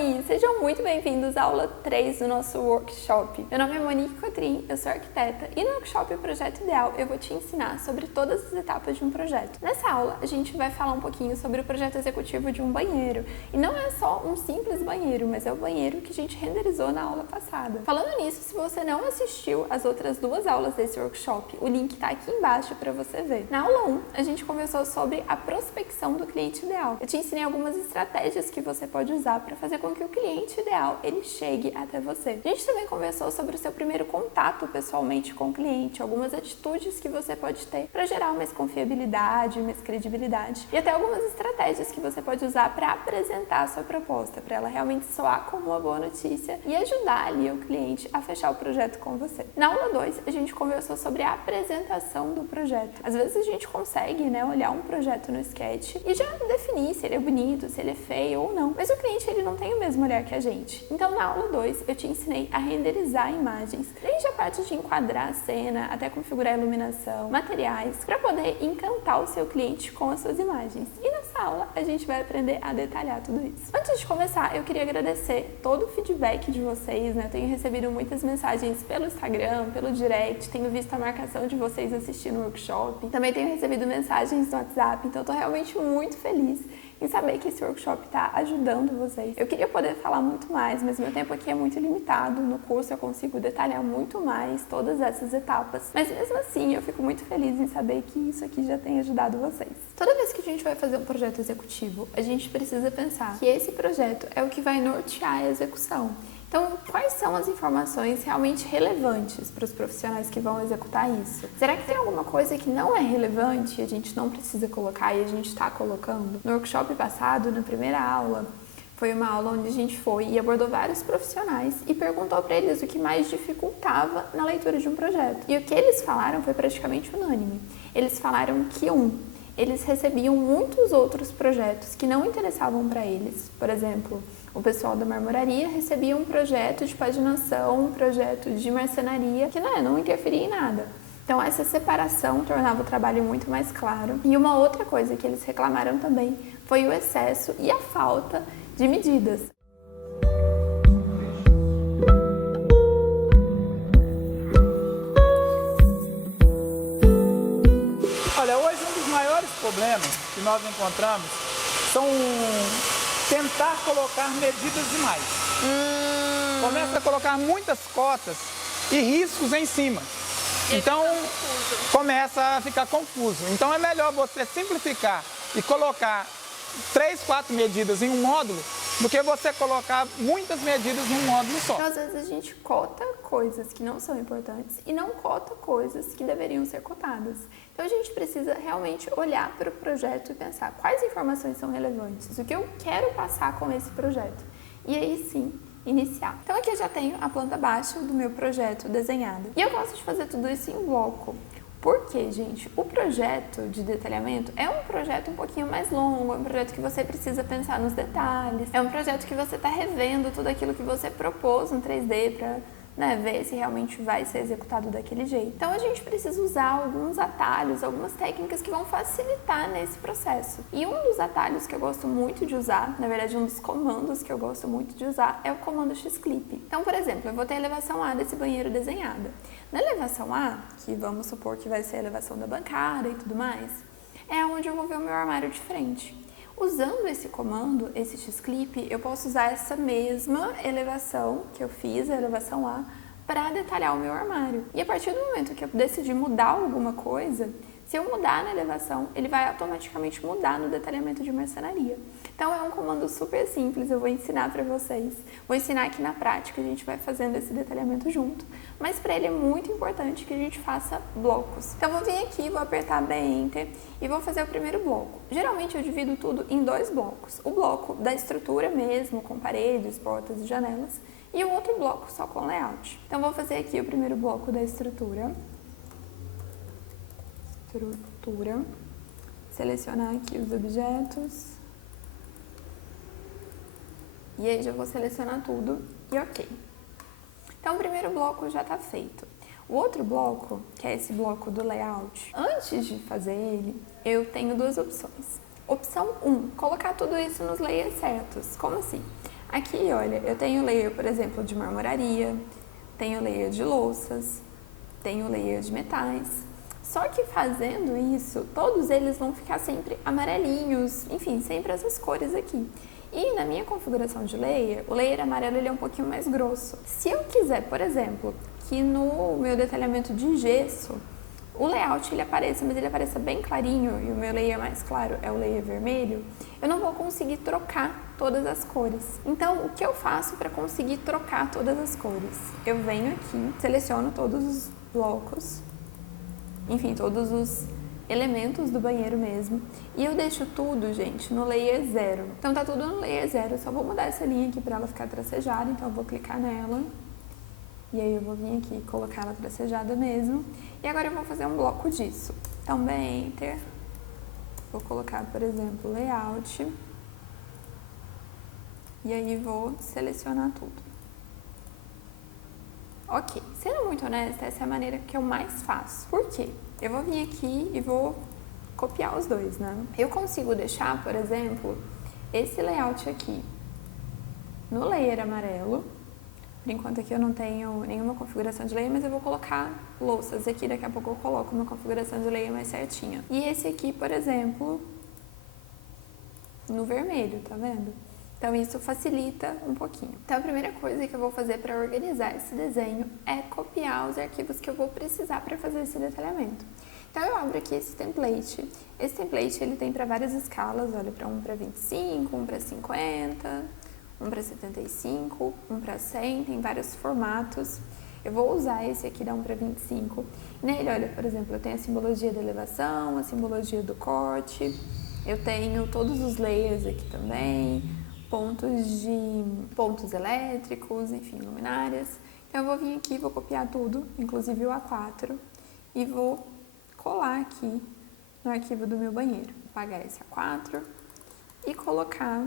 Oi! Sejam muito bem-vindos à aula 3 do nosso workshop. Meu nome é Monique Cotrim, eu sou arquiteta e no workshop O Projeto Ideal eu vou te ensinar sobre todas as etapas de um projeto. Nessa aula a gente vai falar um pouquinho sobre o projeto executivo de um banheiro. E não é só um simples banheiro, mas é o banheiro que a gente renderizou na aula passada. Falando nisso, se você não assistiu as outras duas aulas desse workshop, o link está aqui embaixo para você ver. Na aula 1, a gente conversou sobre a prospecção do cliente ideal. Eu te ensinei algumas estratégias que você pode usar para fazer com que o cliente ideal ele chegue até você. A gente também conversou sobre o seu primeiro contato pessoalmente com o cliente, algumas atitudes que você pode ter para gerar mais confiabilidade, mais credibilidade e até algumas estratégias que você pode usar para apresentar a sua proposta, para ela realmente soar como uma boa notícia e ajudar ali o cliente a fechar o projeto com você. Na aula 2, a gente conversou sobre a apresentação do projeto. Às vezes a gente consegue, olhar um projeto no Sketch e já definir se ele é bonito, se ele é feio ou não, mas o cliente ele não tem o mesmo olhar que a gente. Então na aula 2 eu te ensinei a renderizar imagens, desde a parte de enquadrar a cena até configurar a iluminação, materiais, para poder encantar o seu cliente com as suas imagens. E nessa aula a gente vai aprender a detalhar tudo isso. Antes de começar, eu queria agradecer todo o feedback de vocês, Eu tenho recebido muitas mensagens pelo Instagram, pelo direct, tenho visto a marcação de vocês assistindo o workshop, também tenho recebido mensagens no WhatsApp, então eu tô realmente muito feliz em saber que esse workshop está ajudando vocês. Eu queria poder falar muito mais, mas meu tempo aqui é muito limitado. No curso eu consigo detalhar muito mais todas essas etapas. Mas mesmo assim, eu fico muito feliz em saber que isso aqui já tem ajudado vocês. Toda vez que a gente vai fazer um projeto executivo, a gente precisa pensar que esse projeto é o que vai nortear a execução. Então, quais são as informações realmente relevantes para os profissionais que vão executar isso? Será que tem alguma coisa que não é relevante e a gente não precisa colocar e a gente está colocando? No workshop passado, na primeira aula, foi uma aula onde a gente foi e abordou vários profissionais e perguntou para eles o que mais dificultava na leitura de um projeto. E o que eles falaram foi praticamente unânime. Eles falaram que eles recebiam muitos outros projetos que não interessavam para eles. Por exemplo, o pessoal da marmoraria recebia um projeto de paginação, um projeto de marcenaria que não interferia em nada. Então essa separação tornava o trabalho muito mais claro. E uma outra coisa que eles reclamaram também foi o excesso e a falta de medidas. Olha, hoje um dos maiores problemas que nós encontramos são tentar colocar medidas demais. Começa a colocar muitas cotas e riscos em cima. Então começa a ficar confuso. Então é melhor você simplificar e colocar 3, 4 medidas em um módulo do que você colocar muitas medidas num módulo só. Então, às vezes a gente cota coisas que não são importantes e não cota coisas que deveriam ser cotadas. Então a gente precisa realmente olhar para o projeto e pensar quais informações são relevantes, o que eu quero passar com esse projeto. E aí sim, iniciar. Então aqui eu já tenho a planta baixa do meu projeto desenhada. E eu gosto de fazer tudo isso em bloco. Porque, gente, o projeto de detalhamento é um projeto um pouquinho mais longo, é um projeto que você precisa pensar nos detalhes, é um projeto que você está revendo tudo aquilo que você propôs no 3D para ver se realmente vai ser executado daquele jeito. Então a gente precisa usar alguns atalhos, algumas técnicas que vão facilitar nesse processo. E um dos atalhos que eu gosto muito de usar, na verdade um dos comandos que eu gosto muito de usar é o comando X-Clip. Então, por exemplo, eu vou ter a elevação A desse banheiro desenhada. Na elevação A, que vamos supor que vai ser a elevação da bancada e tudo mais, é onde eu vou ver o meu armário de frente. Usando esse comando, esse X-Clip, eu posso usar essa mesma elevação que eu fiz, a elevação A, para detalhar o meu armário. E a partir do momento que eu decidir mudar alguma coisa, se eu mudar na elevação, ele vai automaticamente mudar no detalhamento de marcenaria. Então é um comando super simples, eu vou ensinar para vocês. Vou ensinar aqui na prática, a gente vai fazendo esse detalhamento junto. Mas para ele é muito importante que a gente faça blocos. Então vou vir aqui, vou apertar B Enter e vou fazer o primeiro bloco. Geralmente eu divido tudo em 2 blocos. O bloco da estrutura mesmo, com paredes, portas e janelas, e o outro bloco só com layout. Então vou fazer aqui o primeiro bloco da estrutura. Selecionar aqui os objetos. E aí já vou selecionar tudo e ok. Então o primeiro bloco já está feito. O outro bloco, que é esse bloco do layout, antes de fazer ele, eu tenho 2 opções. Opção 1, colocar tudo isso nos layers certos. Como assim? Aqui, olha, eu tenho layer, por exemplo, de marmoraria, tenho layer de louças, tenho layer de metais. Só que fazendo isso, todos eles vão ficar sempre amarelinhos, enfim, sempre essas cores aqui. E na minha configuração de layer, o layer amarelo ele é um pouquinho mais grosso. Se eu quiser, por exemplo, que no meu detalhamento de gesso, o layout ele apareça, mas ele apareça bem clarinho, e o meu layer mais claro é o layer vermelho, eu não vou conseguir trocar todas as cores. Então, o que eu faço para conseguir trocar todas as cores? Eu venho aqui, seleciono todos os blocos, enfim, todos os elementos do banheiro mesmo, e eu deixo tudo, gente, no layer 0. Então tá tudo no layer 0, eu só vou mudar essa linha aqui para ela ficar tracejada, então eu vou clicar nela, e aí eu vou vir aqui e colocar ela tracejada mesmo, e agora eu vou fazer um bloco disso. Então, bem, Enter, vou colocar, por exemplo, Layout, e aí vou selecionar tudo. Ok, sendo muito honesta, essa é a maneira que eu mais faço. Por quê? Eu vou vir aqui e vou copiar os dois, né? Eu consigo deixar, por exemplo, esse layout aqui no layer amarelo. Por enquanto aqui eu não tenho nenhuma configuração de layer, mas eu vou colocar louças aqui, daqui a pouco eu coloco uma configuração de layer mais certinha. E esse aqui, por exemplo, no vermelho, tá vendo? Então isso facilita um pouquinho. Então a primeira coisa que eu vou fazer para organizar esse desenho é copiar os arquivos que eu vou precisar para fazer esse detalhamento. Então eu abro aqui esse template. Esse template ele tem para várias escalas, olha, para 1 para 25, 1 para 50, 1 para 75, 1 para 100, tem vários formatos. Eu vou usar esse aqui da 1 para 25. Nele, olha, por exemplo, eu tenho a simbologia da elevação, a simbologia do corte, eu tenho todos os layers aqui também, pontos elétricos, enfim, luminárias. Então eu vou vir aqui, vou copiar tudo, inclusive o A4, e vou colar aqui no arquivo do meu banheiro. Vou apagar esse A4 e colocar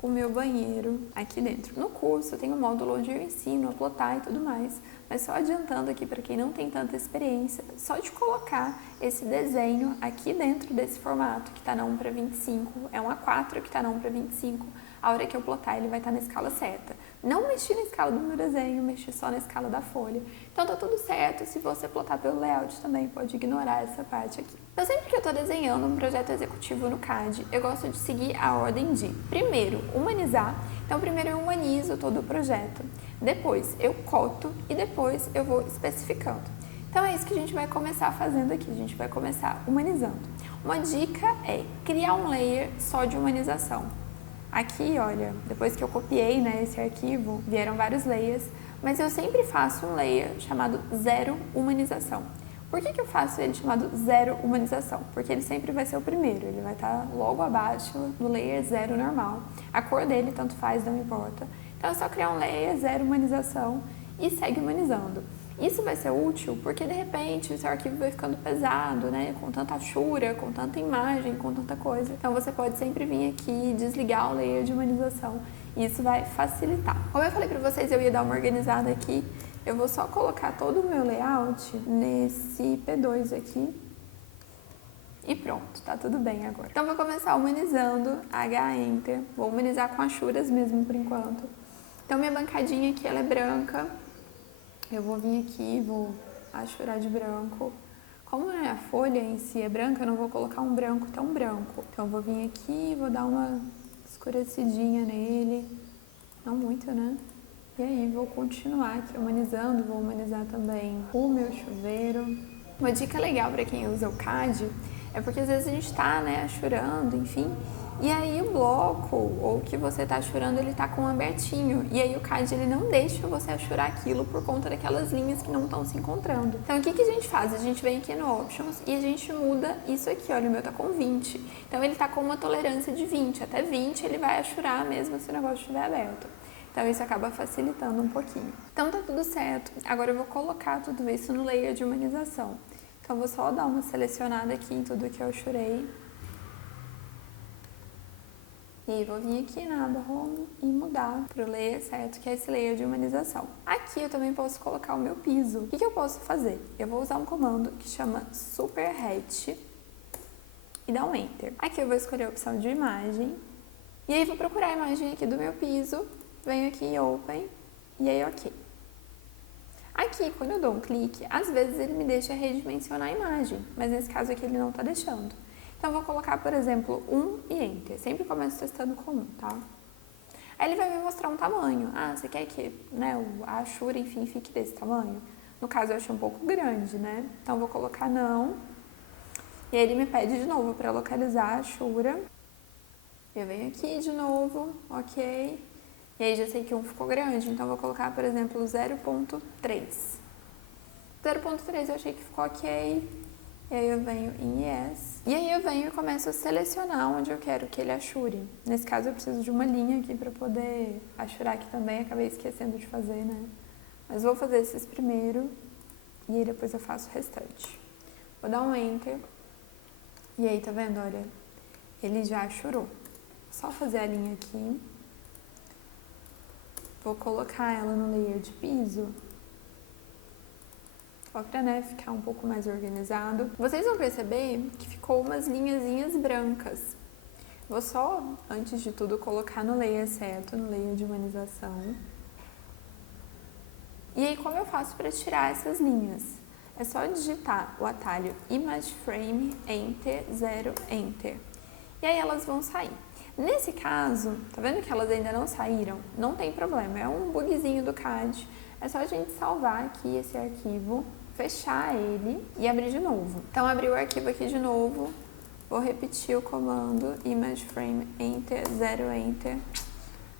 o meu banheiro aqui dentro. No curso tem um módulo onde eu ensino a plotar e tudo mais, mas só adiantando aqui para quem não tem tanta experiência, só de colocar esse desenho aqui dentro desse formato que está na 1 para 25, é um A4 que está na 1 para 25, a hora que eu plotar ele vai estar na escala certa. Não mexi na escala do meu desenho, mexi só na escala da folha. Então tá tudo certo, se você plotar pelo layout também pode ignorar essa parte aqui. Então sempre que eu estou desenhando um projeto executivo no CAD, eu gosto de seguir a ordem de, primeiro, humanizar. Então primeiro eu humanizo todo o projeto, depois eu coto e depois eu vou especificando. Então é isso que a gente vai começar fazendo aqui, a gente vai começar humanizando. Uma dica é criar um layer só de humanização. Aqui, olha, depois que eu copiei, né, esse arquivo, vieram vários layers, mas eu sempre faço um layer chamado zero humanização. Por que eu faço ele chamado zero humanização? Porque ele sempre vai ser o primeiro, ele vai estar logo abaixo do layer zero normal. A cor dele tanto faz, não importa. Então é só criar um layer zero humanização e segue humanizando. Isso vai ser útil porque, de repente, o seu arquivo vai ficando pesado, né? Com tanta achura, com tanta imagem, com tanta coisa. Então, você pode sempre vir aqui e desligar o layer de humanização. E isso vai facilitar. Como eu falei pra vocês, eu ia dar uma organizada aqui. Eu vou só colocar todo o meu layout nesse P2 aqui. E pronto, tá tudo bem agora. Então, vou começar humanizando, H-Enter. Vou humanizar com achuras mesmo, por enquanto. Então, minha bancadinha aqui, ela é branca. Eu vou vir aqui, vou achurar de branco. Como a folha em si é branca, eu não vou colocar um branco tão branco. Então, eu vou vir aqui, vou dar uma escurecidinha nele. Não muito, né? E aí, vou continuar aqui humanizando. Vou humanizar também o meu chuveiro. Uma dica legal para quem usa o CAD é porque às vezes a gente tá, né, achurando, enfim. E aí o bloco, ou o que você tá achurando, ele tá com abertinho. E aí o CAD, ele não deixa você achurar aquilo por conta daquelas linhas que não estão se encontrando. Então, o que a gente faz? A gente vem aqui no Options e a gente muda isso aqui, olha, o meu tá com 20. Então, ele tá com uma tolerância de 20. Até 20 ele vai achurar mesmo se o negócio estiver aberto. Então, isso acaba facilitando um pouquinho. Então, tá tudo certo. Agora, eu vou colocar tudo isso no layer de humanização. Então, eu vou só dar uma selecionada aqui em tudo que eu achurei. E vou vir aqui na aba Home e mudar para o layer certo, que é esse layer de humanização. Aqui eu também posso colocar o meu piso. O que eu posso fazer? Eu vou usar um comando que chama Super Hatch e dar um Enter. Aqui eu vou escolher a opção de imagem E aí vou procurar a imagem aqui do meu piso, venho aqui em Open, e aí ok. Aqui, quando eu dou um clique, às vezes ele me deixa redimensionar a imagem, mas nesse caso aqui ele não está deixando. Então eu vou colocar, por exemplo, 1 e Enter. Sempre começo testando com 1, tá? Aí ele vai me mostrar um tamanho. Ah, você quer que, né, a achura, enfim, fique desse tamanho? No caso eu achei um pouco grande, né? Então eu vou colocar não. E aí ele me pede de novo para localizar a achura. Eu venho aqui de novo, ok. E aí já sei que 1 ficou grande, então eu vou colocar, por exemplo, 0.3. 0.3 eu achei que ficou ok. E aí eu venho em Yes. E aí eu venho e começo a selecionar onde eu quero que ele achure. Nesse caso eu preciso de uma linha aqui para poder achurar aqui também. Acabei esquecendo de fazer, né? Mas vou fazer esses primeiro e aí depois eu faço o restante. Vou dar um Enter. E aí, tá vendo? Olha, ele já achurou. Só fazer a linha aqui. Vou colocar ela no layer de piso. Só pra, né, ficar um pouco mais organizado. Vocês vão perceber que ficou umas linhazinhas brancas. Vou só, antes de tudo, colocar no layer certo, no layer de humanização. E aí, como eu faço para tirar essas linhas? É só digitar o atalho Image Frame, Enter, 0, Enter. E aí elas vão sair. Nesse caso, tá vendo que elas ainda não saíram? Não tem problema, é um bugzinho do CAD. É só a gente salvar aqui esse arquivo, fechar ele e abrir de novo. Então, abri o arquivo aqui de novo, vou repetir o comando Image Frame, Enter, 0, Enter.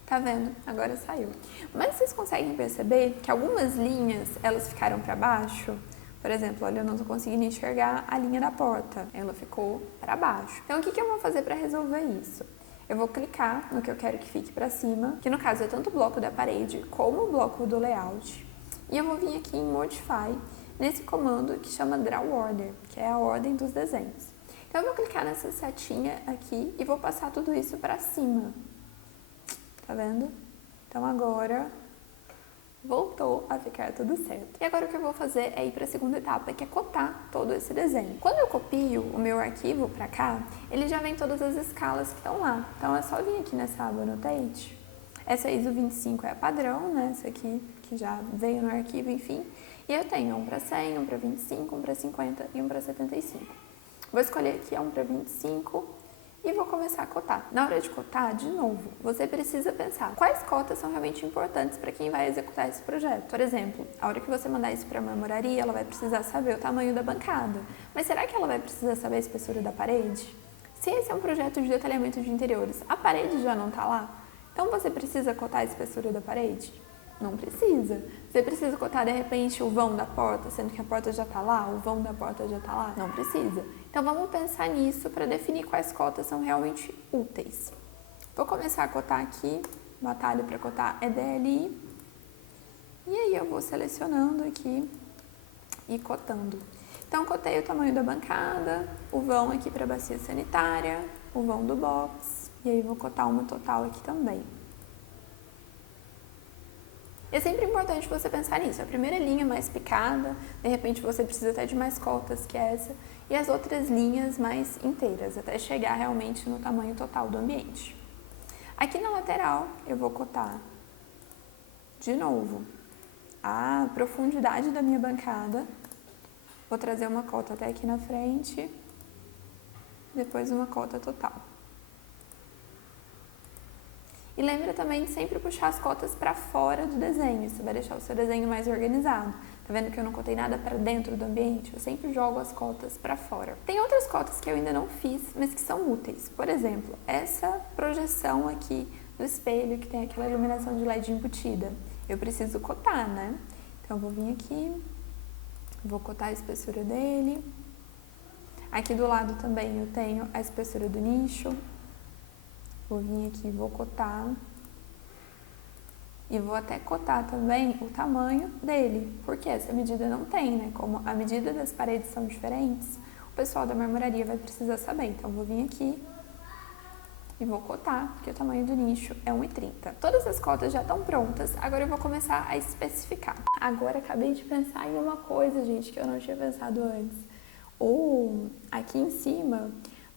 Tá vendo? Agora saiu. Mas vocês conseguem perceber que algumas linhas, elas ficaram para baixo? Por exemplo, olha, eu não tô conseguindo enxergar a linha da porta. Ela ficou para baixo. Então, o que eu vou fazer para resolver isso? Eu vou clicar no que eu quero que fique para cima, que no caso é tanto o bloco da parede como o bloco do layout. E eu vou vir aqui em Modify, nesse comando que chama Draw Order, que é a ordem dos desenhos. Então, eu vou clicar nessa setinha aqui e vou passar tudo isso para cima. Tá vendo? Então, agora voltou a ficar tudo certo. E agora o que eu vou fazer é ir para a segunda etapa, que é cotar todo esse desenho. Quando eu copio o meu arquivo para cá, ele já vem todas as escalas que estão lá. Então é só vir aqui nessa aba Annotate. Essa ISO 25 é a padrão, né? Essa aqui que já veio no arquivo, enfim. E eu tenho um para 100, um para 25, um para 50 e um para 75. Vou escolher aqui um para 25 e vou começar a cotar. Na hora de cotar, de novo, você precisa pensar quais cotas são realmente importantes para quem vai executar esse projeto. Por exemplo, a hora que você mandar isso para a marmoraria, ela vai precisar saber o tamanho da bancada. Mas será que ela vai precisar saber a espessura da parede? Se esse é um projeto de detalhamento de interiores, a parede já não está lá? Então você precisa cotar a espessura da parede? Não precisa. Você precisa cotar, de repente, o vão da porta, sendo que a porta já está lá, o vão da porta já está lá? Não precisa. Então, vamos pensar nisso para definir quais cotas são realmente úteis. Vou começar a cotar aqui. O atalho para cotar é DLI. E aí, eu vou selecionando aqui e cotando. Então, cotei o tamanho da bancada, o vão aqui para a bacia sanitária, o vão do box. E aí, vou cotar uma total aqui também. É sempre importante você pensar nisso. A primeira linha mais picada, de repente você precisa até de mais cotas que essa, e as outras linhas mais inteiras, até chegar realmente no tamanho total do ambiente. Aqui na lateral, eu vou cotar, de novo, a profundidade da minha bancada. Vou trazer uma cota até aqui na frente, depois uma cota total. E lembra também de sempre puxar as cotas para fora do desenho, isso vai deixar o seu desenho mais organizado. Tá vendo que eu não cotei nada para dentro do ambiente? Eu sempre jogo as cotas para fora. Tem outras cotas que eu ainda não fiz, mas que são úteis. Por exemplo, essa projeção aqui do espelho, que tem aquela iluminação de LED embutida. Eu preciso cotar, né? Então, eu vou vir aqui, vou cotar a espessura dele. Aqui do lado também eu tenho a espessura do nicho. Vou vir aqui, vou cotar e vou até cotar também o tamanho dele, porque essa medida não tem, né? Como a medida das paredes são diferentes, o pessoal da marmoraria vai precisar saber. Então, vou vir aqui e vou cotar, porque o tamanho do nicho é 1,30. Todas as cotas já estão prontas, agora eu vou começar a especificar. Agora, acabei de pensar em uma coisa, gente, que eu não tinha pensado antes. Aqui em cima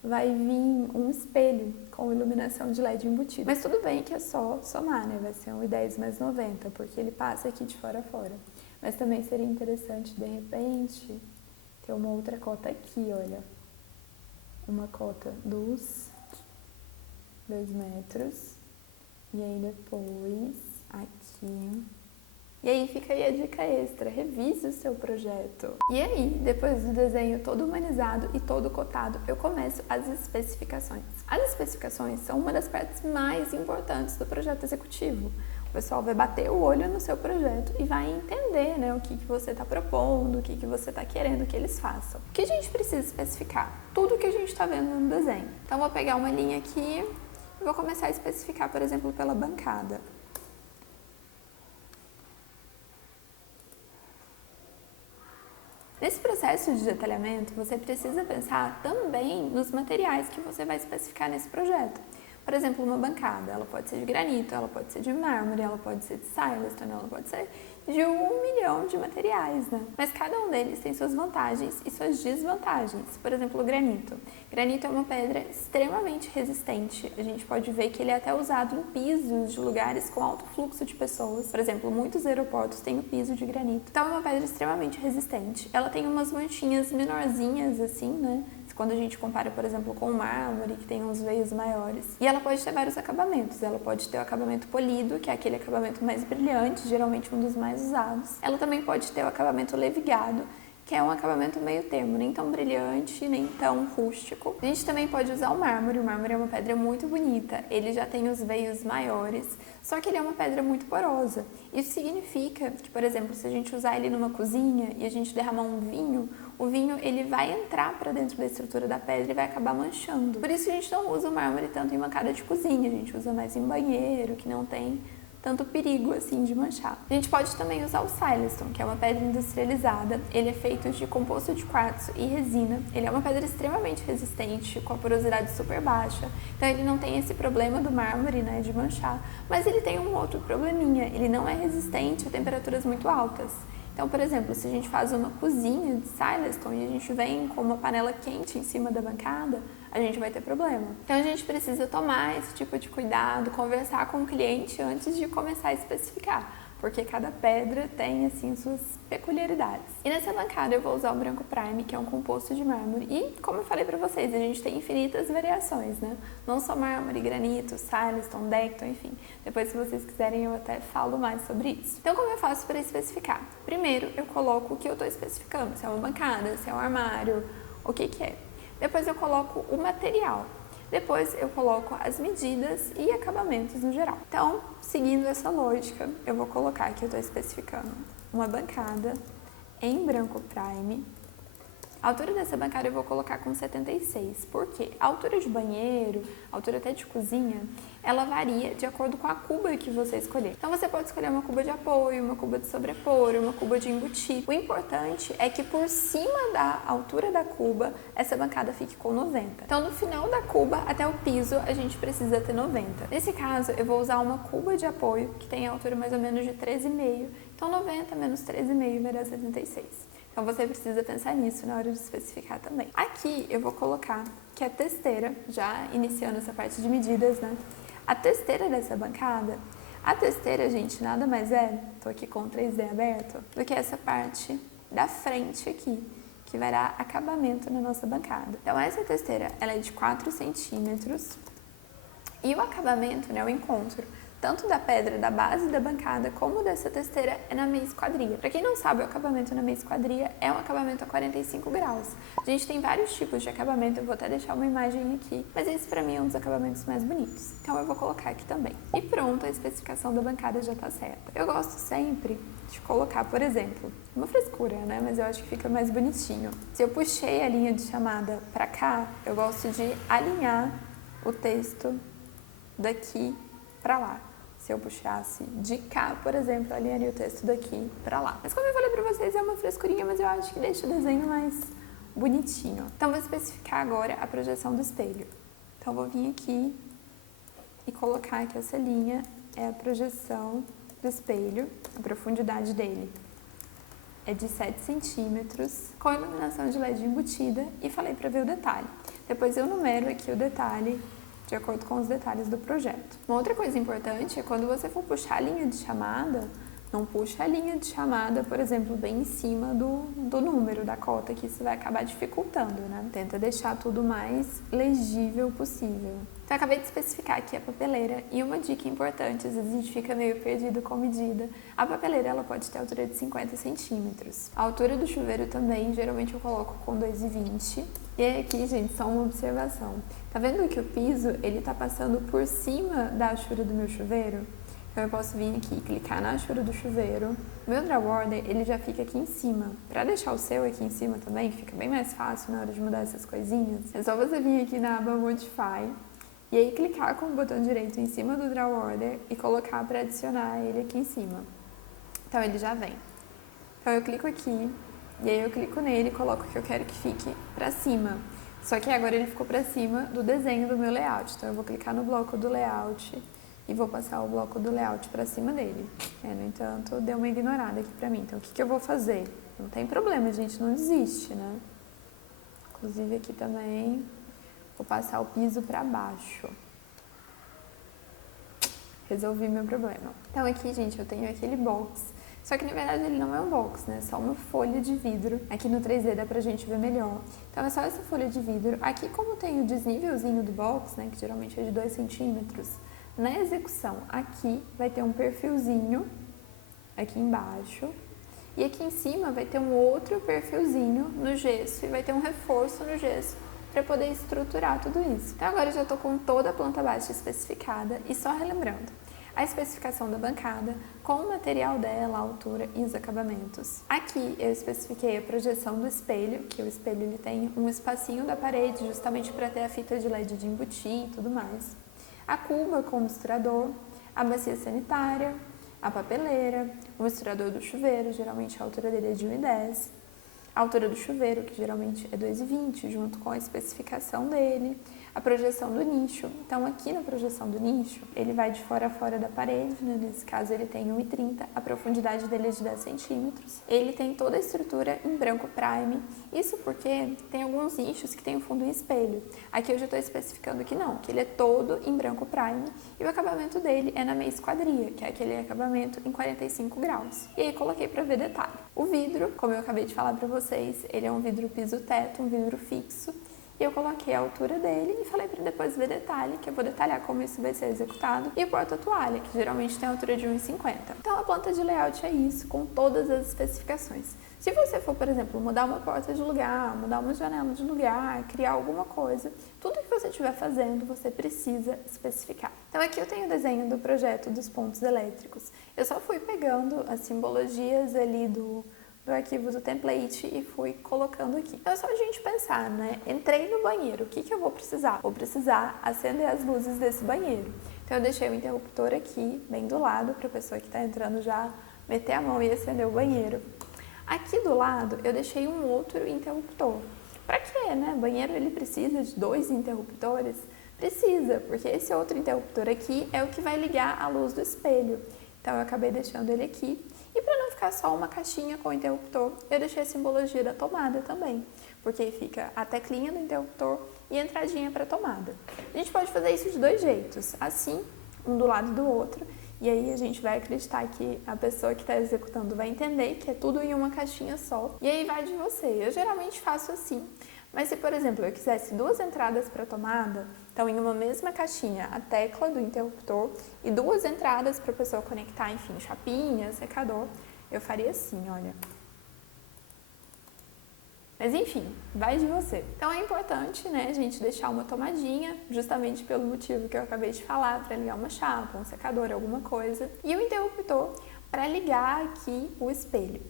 vai vir um espelho com iluminação de LED embutida. Mas tudo bem que é só somar, né? Vai ser 1,10 mais 90, porque ele passa aqui de fora a fora. Mas também seria interessante, de repente, ter uma outra cota aqui, olha. Uma cota dos 2 metros. E aí depois, aqui. E aí fica aí a dica extra, revise o seu projeto. E aí, depois do desenho todo humanizado e todo cotado, eu começo as especificações. As especificações são uma das partes mais importantes do projeto executivo. O pessoal vai bater o olho no seu projeto e vai entender, né, o que você está propondo, o que você está querendo que eles façam. O que a gente precisa especificar? Tudo que a gente está vendo no desenho. Então, vou pegar uma linha aqui e vou começar a especificar, por exemplo, pela bancada. Nesse processo de detalhamento, você precisa pensar também nos materiais que você vai especificar nesse projeto. Por exemplo, uma bancada, ela pode ser de granito, ela pode ser de mármore, ela pode ser de silestone, ela pode ser de 1 milhão de materiais, né? Mas cada um deles tem suas vantagens e suas desvantagens. Por exemplo, o granito. Granito é uma pedra extremamente resistente. A gente pode ver que ele é até usado em pisos de lugares com alto fluxo de pessoas. Por exemplo, muitos aeroportos têm o piso de granito. Então, é uma pedra extremamente resistente. Ela tem umas manchinhas menorzinhas, assim, né? Quando a gente compara, por exemplo, com o mármore, que tem uns veios maiores. E ela pode ter vários acabamentos. Ela pode ter o acabamento polido, que é aquele acabamento mais brilhante, geralmente um dos mais usados. Ela também pode ter o acabamento levigado, que é um acabamento meio termo, nem tão brilhante, nem tão rústico. A gente também pode usar o mármore. O mármore é uma pedra muito bonita. Ele já tem os veios maiores, só que ele é uma pedra muito porosa. Isso significa que, por exemplo, se a gente usar ele numa cozinha e a gente derramar um vinho, o vinho ele vai entrar para dentro da estrutura da pedra e vai acabar manchando. Por isso a gente não usa o mármore tanto em bancada de cozinha, a gente usa mais em banheiro, que não tem tanto perigo assim de manchar. A gente pode também usar o silestone, que é uma pedra industrializada. Ele é feito de composto de quartzo e resina. Ele é uma pedra extremamente resistente, com a porosidade super baixa. Então ele não tem esse problema do mármore, né, de manchar. Mas ele tem um outro probleminha, ele não é resistente a temperaturas muito altas. Então, por exemplo, se a gente faz uma cozinha de silestone e a gente vem com uma panela quente em cima da bancada, a gente vai ter problema. Então, a gente precisa tomar esse tipo de cuidado, conversar com o cliente antes de começar a especificar, porque cada pedra tem, assim, suas peculiaridades. E nessa bancada eu vou usar o branco prime, que é um composto de mármore. E, como eu falei pra vocês, a gente tem infinitas variações, né? Não só mármore, granito, silestone, decto, enfim. Depois, se vocês quiserem, eu até falo mais sobre isso. Então, como eu faço para especificar? Primeiro, eu coloco o que eu estou especificando, se é uma bancada, se é um armário, o que que é. Depois eu coloco o material. Depois eu coloco as medidas e acabamentos no geral. Então, seguindo essa lógica, eu vou colocar que eu estou especificando uma bancada em branco prime. A altura dessa bancada eu vou colocar com 76, porque a altura de banheiro, a altura até de cozinha, ela varia de acordo com a cuba que você escolher. Então você pode escolher uma cuba de apoio, uma cuba de sobrepor, uma cuba de embutir. O importante é que por cima da altura da cuba, essa bancada fique com 90. Então no final da cuba até o piso a gente precisa ter 90. Nesse caso eu vou usar uma cuba de apoio que tem a altura mais ou menos de 13,5. Então 90 menos 13,5 vai dar 76. Então você precisa pensar nisso na hora de especificar também. Aqui eu vou colocar que a testeira, já iniciando essa parte de medidas, né? A testeira dessa bancada, a testeira, gente, nada mais é, tô aqui com o 3D aberto, do que essa parte da frente aqui, que vai dar acabamento na nossa bancada. Então essa testeira, ela é de 4 centímetros e o acabamento, né, o encontro, tanto da pedra da base da bancada como dessa testeira é na meia esquadria. Para quem não sabe, o acabamento na meia esquadria é um acabamento a 45 graus. A gente tem vários tipos de acabamento, eu vou até deixar uma imagem aqui, mas esse para mim é um dos acabamentos mais bonitos. Então eu vou colocar aqui também. E pronto, a especificação da bancada já está certa. Eu gosto sempre de colocar, por exemplo, uma frescura, né? Mas eu acho que fica mais bonitinho. Se eu puxei a linha de chamada para cá, eu gosto de alinhar o texto daqui para lá. Se eu puxasse de cá, por exemplo, eu alinharia o texto daqui para lá. Mas como eu falei para vocês, é uma frescurinha, mas eu acho que deixa o desenho mais bonitinho. Então, vou especificar agora a projeção do espelho. Então, vou vir aqui e colocar que essa linha é a projeção do espelho, a profundidade dele é de 7 centímetros, com iluminação de LED embutida, e falei para ver o detalhe. Depois eu numero aqui o detalhe de acordo com os detalhes do projeto. Uma outra coisa importante é quando você for puxar a linha de chamada, não puxa a linha de chamada, por exemplo, bem em cima do número da cota, que isso vai acabar dificultando, né? Tenta deixar tudo mais legível possível. Então, eu acabei de especificar aqui a papeleira e uma dica importante, às vezes a gente fica meio perdido com medida. A papeleira, ela pode ter altura de 50 centímetros. A altura do chuveiro também, geralmente eu coloco com 2,20. E aí aqui, gente, só uma observação. Tá vendo que o piso, ele tá passando por cima da achura do meu chuveiro? Então, eu posso vir aqui e clicar na achura do chuveiro. O meu drawwater, ele já fica aqui em cima. Para deixar o seu aqui em cima também, fica bem mais fácil na hora de mudar essas coisinhas. É só você vir aqui na aba Modify e aí clicar com o botão direito em cima do drawwater e colocar para adicionar ele aqui em cima. Então, ele já vem. Então, eu clico aqui e aí eu clico nele e coloco o que eu quero que fique para cima. Só que agora ele ficou para cima do desenho do meu layout. Então, eu vou clicar no bloco do layout e vou passar o bloco do layout para cima dele. No entanto, deu uma ignorada aqui para mim. Então, o que eu vou fazer? Não tem problema, a gente não desiste, né? Inclusive, aqui também, vou passar o piso para baixo. Resolvi meu problema. Então, aqui, gente, eu tenho aquele box. Só que, na verdade, ele não é um box, né? É só uma folha de vidro. Aqui no 3D dá pra gente ver melhor. Então, é só essa folha de vidro. Aqui, como tem o desnívelzinho do box, né? Que geralmente é de 2 centímetros. Na execução, aqui vai ter um perfilzinho, aqui embaixo, e aqui em cima vai ter um outro perfilzinho no gesso e vai ter um reforço no gesso para poder estruturar tudo isso. Então agora eu já estou com toda a planta baixa especificada e só relembrando. A especificação da bancada, com o material dela, a altura e os acabamentos. Aqui eu especifiquei a projeção do espelho, que o espelho ele tem um espacinho da parede justamente para ter a fita de LED de embutir e tudo mais. A cuba com o misturador, a bacia sanitária, a papeleira, o misturador do chuveiro, geralmente a altura dele é de 1,10, a altura do chuveiro, que geralmente é 2,20, junto com a especificação dele, a projeção do nicho. Então, aqui na projeção do nicho, ele vai de fora a fora da parede, né? Nesse caso ele tem 1,30, a profundidade dele é de 10 centímetros. Ele tem toda a estrutura em branco prime, isso porque tem alguns nichos que tem o fundo em espelho. Aqui eu já estou especificando que não, que ele é todo em branco prime e o acabamento dele é na meia esquadria, que é aquele acabamento em 45 graus. E aí coloquei para ver detalhe. O vidro, como eu acabei de falar para vocês, ele é um vidro piso-teto, um vidro fixo. E eu coloquei a altura dele e falei para depois ver detalhe, que eu vou detalhar como isso vai ser executado. E o porta-toalha, que geralmente tem a altura de 1,50. Então a planta de layout é isso, com todas as especificações. Se você for, por exemplo, mudar uma porta de lugar, mudar uma janela de lugar, criar alguma coisa, tudo que você estiver fazendo, você precisa especificar. Então aqui eu tenho o desenho do projeto dos pontos elétricos. Eu só fui pegando as simbologias ali do arquivo do template e fui colocando aqui. Então é só a gente pensar, né? Entrei no banheiro, o que eu vou precisar? Vou precisar acender as luzes desse banheiro. Então eu deixei o interruptor aqui, bem do lado, para a pessoa que está entrando já meter a mão e acender o banheiro. Aqui do lado eu deixei um outro interruptor. Para quê, né? Banheiro ele precisa de 2 interruptores? Precisa, porque esse outro interruptor aqui é o que vai ligar a luz do espelho. Então eu acabei deixando ele aqui. E para não ficar só uma caixinha com o interruptor, eu deixei a simbologia da tomada também, porque aí fica a teclinha do interruptor e a entradinha para a tomada. A gente pode fazer isso de 2 jeitos, assim, um do lado do outro, e aí a gente vai acreditar que a pessoa que está executando vai entender que é tudo em uma caixinha só, e aí vai de você. Eu geralmente faço assim. Mas se, por exemplo, eu quisesse 2 entradas para tomada, então em uma mesma caixinha a tecla do interruptor e 2 entradas para a pessoa conectar, enfim, chapinha, secador, eu faria assim, olha. Mas enfim, vai de você. Então é importante, né, a gente deixar uma tomadinha, justamente pelo motivo que eu acabei de falar, para ligar uma chapa, um secador, alguma coisa, e o interruptor para ligar aqui o espelho.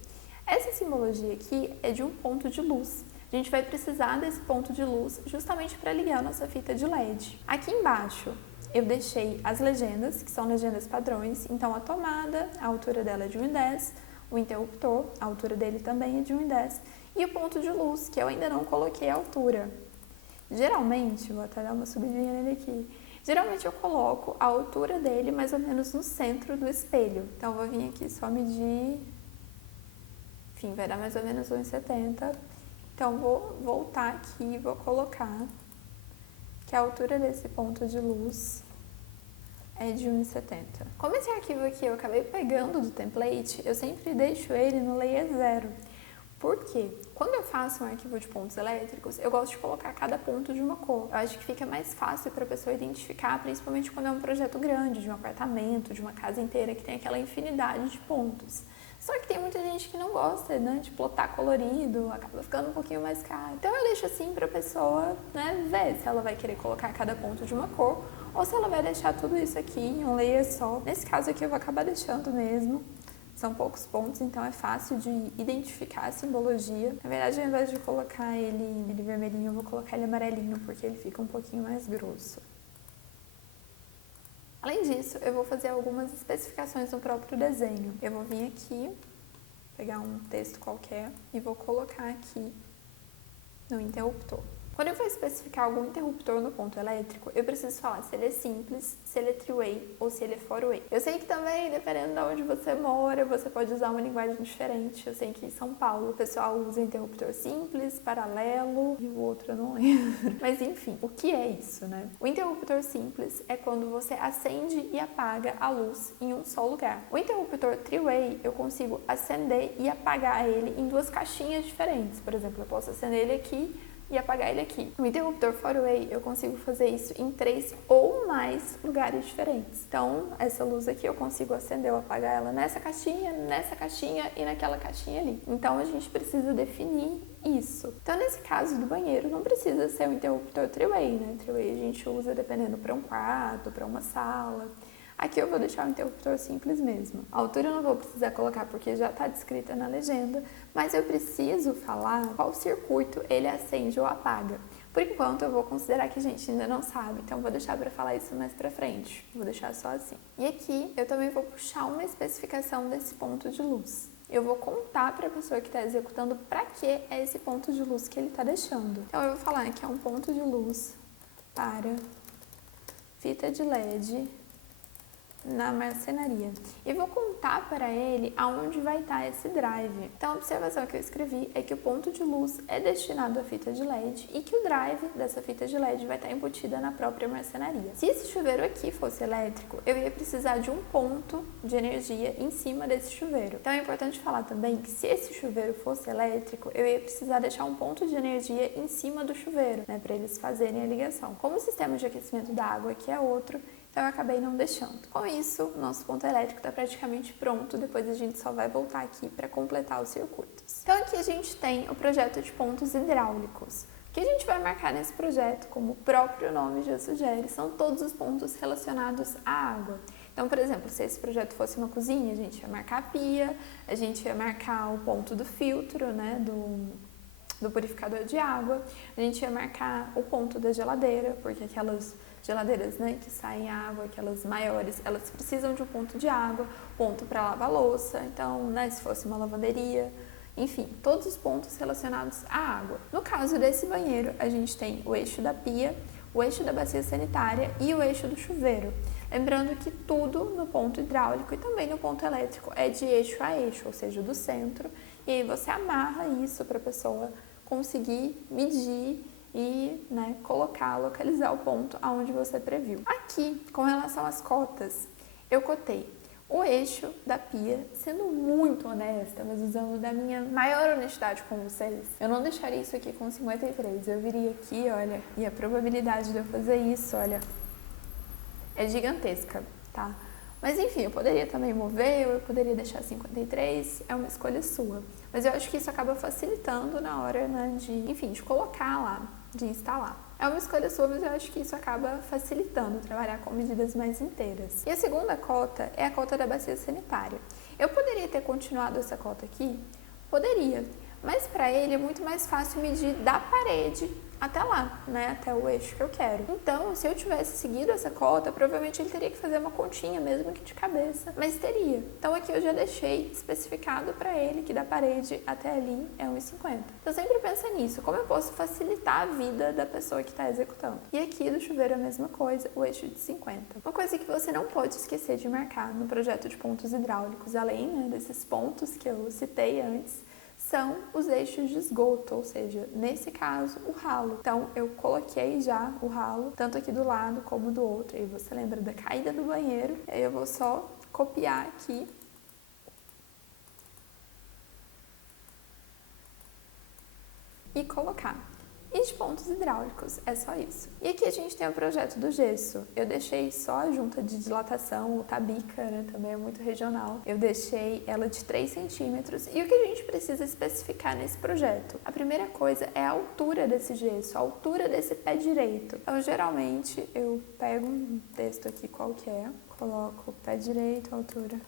Essa simbologia aqui é de um ponto de luz. A gente vai precisar desse ponto de luz justamente para ligar a nossa fita de LED. Aqui embaixo eu deixei as legendas, que são legendas padrões, então a tomada, a altura dela é de 1,10, o interruptor, a altura dele também é de 1,10, e o ponto de luz, que eu ainda não coloquei a altura. Geralmente, vou até dar uma subidinha nele aqui, geralmente eu coloco a altura dele mais ou menos no centro do espelho. Então eu vou vir aqui só medir, enfim, vai dar mais ou menos 1,70. Então, vou voltar aqui e vou colocar que a altura desse ponto de luz é de 1,70. Como esse arquivo aqui eu acabei pegando do template, eu sempre deixo ele no layer 0. Por quê? Quando eu faço um arquivo de pontos elétricos, eu gosto de colocar cada ponto de uma cor. Eu acho que fica mais fácil para a pessoa identificar, principalmente quando é um projeto grande, de um apartamento, de uma casa inteira, que tem aquela infinidade de pontos. Só que tem muita gente que não gosta, né, de plotar colorido, acaba ficando um pouquinho mais caro. Então eu deixo assim para a pessoa, né, ver se ela vai querer colocar cada ponto de uma cor ou se ela vai deixar tudo isso aqui em um layer só. Nesse caso aqui eu vou acabar deixando mesmo. São poucos pontos, então é fácil de identificar a simbologia. Na verdade, ao invés de colocar ele vermelhinho, eu vou colocar ele amarelinho, porque ele fica um pouquinho mais grosso. Além disso, eu vou fazer algumas especificações no próprio desenho. Eu vou vir aqui, pegar um texto qualquer e vou colocar aqui no interruptor. Quando eu for especificar algum interruptor no ponto elétrico, eu preciso falar se ele é simples, se ele é three-way ou se ele é four-way. Eu sei que também, dependendo de onde você mora, você pode usar uma linguagem diferente. Eu sei que em São Paulo o pessoal usa interruptor simples, paralelo e o outro eu não lembro. Mas enfim, o que é isso, né? O interruptor simples é quando você acende e apaga a luz em um só lugar. O interruptor three-way, eu consigo acender e apagar ele em duas caixinhas diferentes. Por exemplo, eu posso acender ele aqui e apagar ele aqui. No interruptor four-way, eu consigo fazer isso em 3 ou mais lugares diferentes. Então, essa luz aqui eu consigo acender ou apagar ela nessa caixinha e naquela caixinha ali. Então, a gente precisa definir isso. Então, nesse caso do banheiro, não precisa ser um interruptor three-way, né? Three-way a gente usa dependendo para um quarto, para uma sala. Aqui eu vou deixar o interruptor simples mesmo. A altura eu não vou precisar colocar porque já está descrita na legenda, mas eu preciso falar qual circuito ele acende ou apaga. Por enquanto eu vou considerar que a gente ainda não sabe, então vou deixar para falar isso mais para frente. Vou deixar só assim. E aqui eu também vou puxar uma especificação desse ponto de luz. Eu vou contar para a pessoa que está executando para que é esse ponto de luz que ele está deixando. Então eu vou falar que é um ponto de luz para fita de LED na marcenaria. E vou contar para ele aonde vai estar esse drive. Então, a observação que eu escrevi é que o ponto de luz é destinado à fita de LED e que o drive dessa fita de LED vai estar embutida na própria marcenaria. Se esse chuveiro aqui fosse elétrico, eu ia precisar de um ponto de energia em cima desse chuveiro. Então, é importante falar também que se esse chuveiro fosse elétrico, eu ia precisar deixar um ponto de energia em cima do chuveiro, né, para eles fazerem a ligação. Como o sistema de aquecimento da água aqui é outro, então eu acabei não deixando. Com isso, nosso ponto elétrico está praticamente pronto, depois a gente só vai voltar aqui para completar os circuitos. Então aqui a gente tem o projeto de pontos hidráulicos. O que a gente vai marcar nesse projeto, como o próprio nome já sugere, são todos os pontos relacionados à água. Então, por exemplo, se esse projeto fosse uma cozinha, a gente ia marcar a pia, a gente ia marcar o ponto do filtro, né, do purificador de água, a gente ia marcar o ponto da geladeira, porque aquelas geladeiras, né, que saem água, aquelas maiores, elas precisam de um ponto de água, ponto para lavar louça, então, né, se fosse uma lavanderia, enfim, todos os pontos relacionados à água. No caso desse banheiro, a gente tem o eixo da pia, o eixo da bacia sanitária e o eixo do chuveiro. Lembrando que tudo no ponto hidráulico e também no ponto elétrico é de eixo a eixo, ou seja, do centro, e aí você amarra isso para a pessoa conseguir medir e, né, colocar, localizar o ponto aonde você previu. Aqui, com relação às cotas, eu cotei o eixo da pia, sendo muito honesta, mas usando da minha maior honestidade com vocês, eu não deixaria isso aqui com 53, eu viria aqui, olha, e a probabilidade de eu fazer isso, olha, é gigantesca, tá? Mas enfim, eu poderia também mover, ou eu poderia deixar 53, é uma escolha sua. Mas eu acho que isso acaba facilitando na hora, né, de colocar lá, de instalar. É uma escolha sua, mas eu acho que isso acaba facilitando trabalhar com medidas mais inteiras. E a segunda cota é a cota da bacia sanitária. Eu poderia ter continuado essa cota aqui? Poderia, mas para ele é muito mais fácil medir da parede até lá, né, até o eixo que eu quero. Então, se eu tivesse seguido essa cota, provavelmente ele teria que fazer uma continha, mesmo que de cabeça, mas teria. Então, aqui eu já deixei especificado para ele que da parede até ali é 1,50. Então, sempre pensa nisso, como eu posso facilitar a vida da pessoa que está executando. E aqui do chuveiro a mesma coisa, o eixo de 50. Uma coisa que você não pode esquecer de marcar no projeto de pontos hidráulicos, além, né, desses pontos que eu citei antes, são os eixos de esgoto, ou seja, nesse caso, o ralo. Então, eu coloquei já o ralo, tanto aqui do lado como do outro. Aí você lembra da caída do banheiro, aí eu vou só copiar aqui e colocar. E de pontos hidráulicos, é só isso. E aqui a gente tem o projeto do gesso. Eu deixei só a junta de dilatação, ou tabica, né, também é muito regional. Eu deixei ela de 3 centímetros. E o que a gente precisa especificar nesse projeto? A primeira coisa é a altura desse gesso, a altura desse pé direito. Então, geralmente, eu pego um texto aqui qualquer, coloco pé direito, altura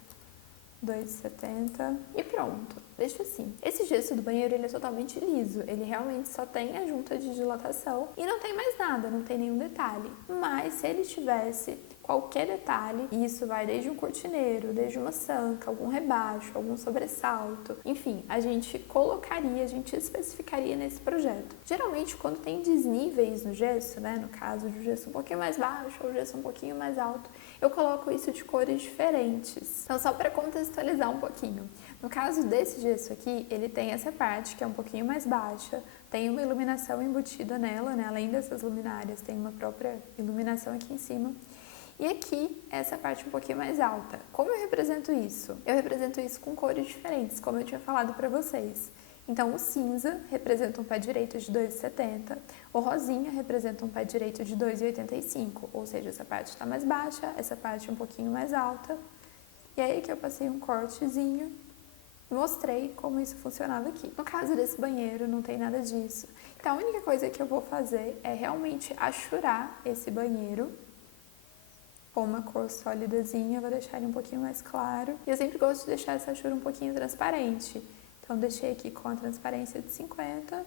2,70 e pronto, deixa assim. Esse gesso do banheiro, ele é totalmente liso, ele realmente só tem a junta de dilatação e não tem mais nada, não tem nenhum detalhe. Mas se ele tivesse qualquer detalhe, e isso vai desde um cortineiro, desde uma sanca, algum rebaixo, algum sobressalto, enfim, a gente colocaria, a gente especificaria nesse projeto. Geralmente, quando tem desníveis no gesso, né, no caso de um gesso um pouquinho mais baixo ou gesso um pouquinho mais alto, eu coloco isso de cores diferentes. Então, só para contextualizar um pouquinho. No caso desse gesso aqui, ele tem essa parte que é um pouquinho mais baixa, tem uma iluminação embutida nela, né? Além dessas luminárias, tem uma própria iluminação aqui em cima. E aqui, essa parte um pouquinho mais alta. Como eu represento isso? Eu represento isso com cores diferentes, como eu tinha falado para vocês. Então, o cinza representa um pé direito de 2,70, o rosinha representa um pé direito de 2,85, ou seja, essa parte está mais baixa, essa parte um pouquinho mais alta. E aí que eu passei um cortezinho e mostrei como isso funcionava aqui. No caso desse banheiro, não tem nada disso. Então, a única coisa que eu vou fazer é realmente achurar esse banheiro com uma cor sólidazinha, vou deixar ele um pouquinho mais claro. E eu sempre gosto de deixar essa achura um pouquinho transparente. Então, deixei aqui com a transparência de 50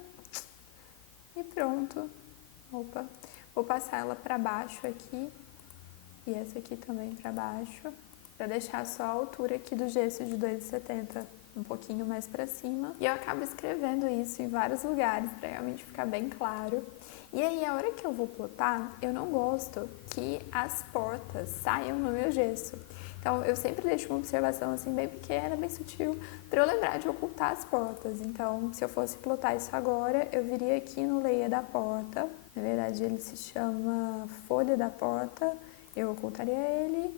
e pronto. Opa, vou passar ela para baixo aqui e essa aqui também para baixo, para deixar só a altura aqui do gesso de 2,70 um pouquinho mais para cima. E eu acabo escrevendo isso em vários lugares para realmente ficar bem claro. E aí, a hora que eu vou plotar, eu não gosto que as portas saiam no meu gesso. Então, eu sempre deixo uma observação assim bem pequena, bem sutil, para eu lembrar de ocultar as portas. Então, se eu fosse plotar isso agora, eu viria aqui no layer da porta. Na verdade, ele se chama folha da porta. Eu ocultaria ele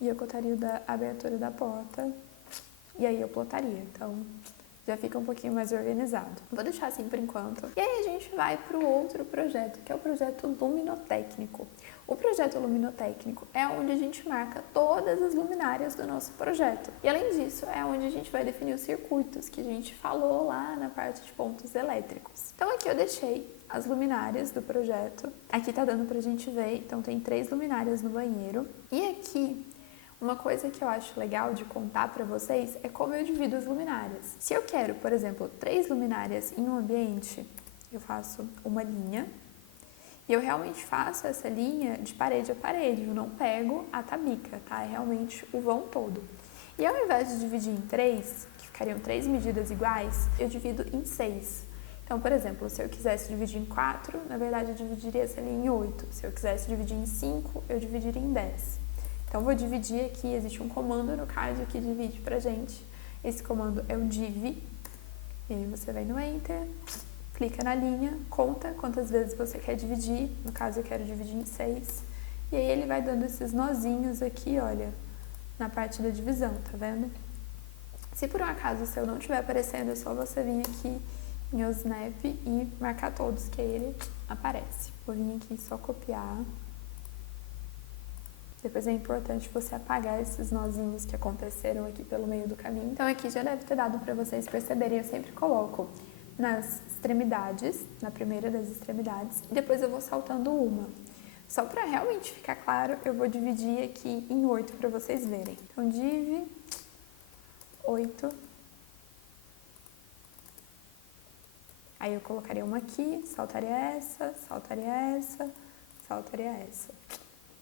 e ocultaria o da abertura da porta. E aí eu plotaria. Então, já fica um pouquinho mais organizado. Vou deixar assim por enquanto. E aí a gente vai para o outro projeto, que é o projeto luminotécnico. O projeto luminotécnico é onde a gente marca todas as luminárias do nosso projeto. E além disso, é onde a gente vai definir os circuitos, que a gente falou lá na parte de pontos elétricos. Então aqui eu deixei as luminárias do projeto. Aqui tá dando pra gente ver, então tem 3 luminárias no banheiro. E aqui, uma coisa que eu acho legal de contar para vocês é como eu divido as luminárias. Se eu quero, por exemplo, 3 luminárias em um ambiente, eu faço uma linha e eu realmente faço essa linha de parede a parede, eu não pego a tabica, tá? É realmente o vão todo. E ao invés de dividir em 3, que ficariam 3 medidas iguais, eu divido em 6. Então, por exemplo, se eu quisesse dividir em 4, na verdade eu dividiria essa linha em 8. Se eu quisesse dividir em 5, eu dividiria em 10. Então, vou dividir aqui, existe um comando no card que divide pra gente. Esse comando é o div. E aí você vai no Enter, clica na linha, conta quantas vezes você quer dividir. No caso, eu quero dividir em 6. E aí ele vai dando esses nozinhos aqui, olha, na parte da divisão, tá vendo? Se por um acaso o seu não estiver aparecendo, é só você vir aqui em OSNAP e marcar todos, que aí ele aparece. Vou vir aqui só copiar. Depois é importante você apagar esses nozinhos que aconteceram aqui pelo meio do caminho. Então aqui já deve ter dado para vocês perceberem, eu sempre coloco nas extremidades, na primeira das extremidades, e depois eu vou saltando uma. Só para realmente ficar claro, eu vou dividir aqui em 8 para vocês verem. Então div 8. Aí eu colocaria uma aqui, saltaria essa, saltaria essa, saltaria essa.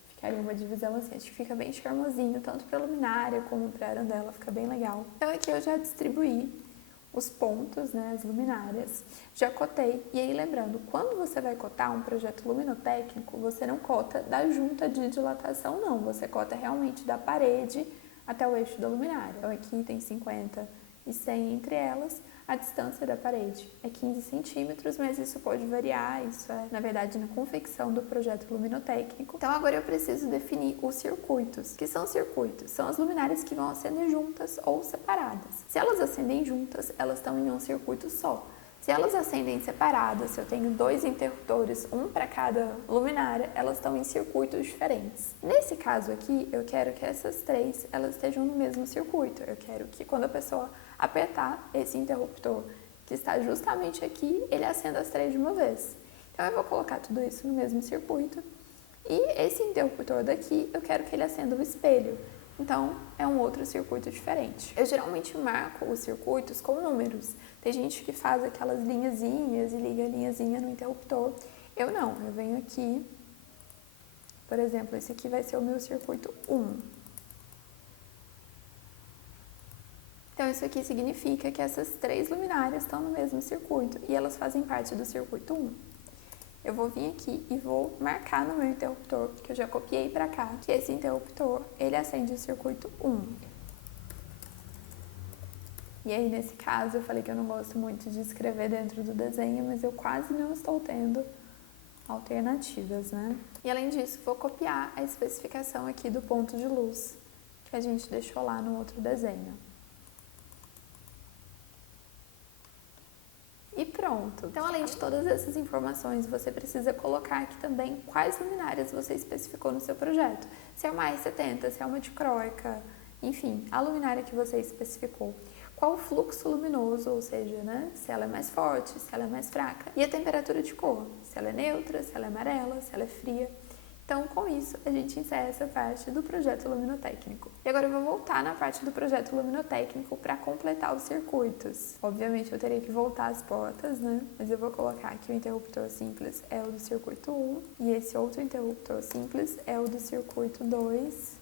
Ficaria uma divisão assim, acho que fica bem charmosinho, tanto para a luminária como para a arandela, fica bem legal. Então aqui eu já distribuí os pontos, né, as luminárias, já cotei. E aí lembrando, quando você vai cotar um projeto luminotécnico, você não cota da junta de dilatação não, você cota realmente da parede até o eixo da luminária. Então aqui tem 50 e 100 entre elas. A distância da parede é 15 centímetros, mas isso pode variar, isso é, na verdade, na confecção do projeto luminotécnico. Então, agora eu preciso definir os circuitos. O que são circuitos? São as luminárias que vão acender juntas ou separadas. Se elas acendem juntas, elas estão em um circuito só. Se elas acendem separadas, se eu tenho 2 interruptores, um para cada luminária, elas estão em circuitos diferentes. Nesse caso aqui, eu quero que essas 3 elas estejam no mesmo circuito. Eu quero que quando a pessoa apertar esse interruptor que está justamente aqui, ele acenda as 3 de uma vez. Então eu vou colocar tudo isso no mesmo circuito. E esse interruptor daqui, eu quero que ele acenda o espelho. Então, é um outro circuito diferente. Eu geralmente marco os circuitos com números. Tem gente que faz aquelas linhazinhas e liga a linhazinha no interruptor. Eu não, eu venho aqui, por exemplo, esse aqui vai ser o meu circuito 1. Então, isso aqui significa que essas 3 luminárias estão no mesmo circuito e elas fazem parte do circuito 1. Eu vou vir aqui e vou marcar no meu interruptor, que eu já copiei para cá, que esse interruptor, ele acende o circuito 1. E aí, nesse caso, eu falei que eu não gosto muito de escrever dentro do desenho, mas eu quase não estou tendo alternativas, né? E além disso, vou copiar a especificação aqui do ponto de luz, que a gente deixou lá no outro desenho. E pronto. Então, além de todas essas informações, você precisa colocar aqui também quais luminárias você especificou no seu projeto. Se é uma R70, se é uma dicróica, enfim, a luminária que você especificou. Qual o fluxo luminoso, ou seja, né, se ela é mais forte, se ela é mais fraca. E a temperatura de cor, se ela é neutra, se ela é amarela, se ela é fria. Então, com isso, a gente encerra essa parte do projeto luminotécnico. E agora eu vou voltar na parte do projeto luminotécnico para completar os circuitos. Obviamente, eu teria que voltar as portas, né? Mas eu vou colocar que o interruptor simples é o do circuito 1 e esse outro interruptor simples é o do circuito 2.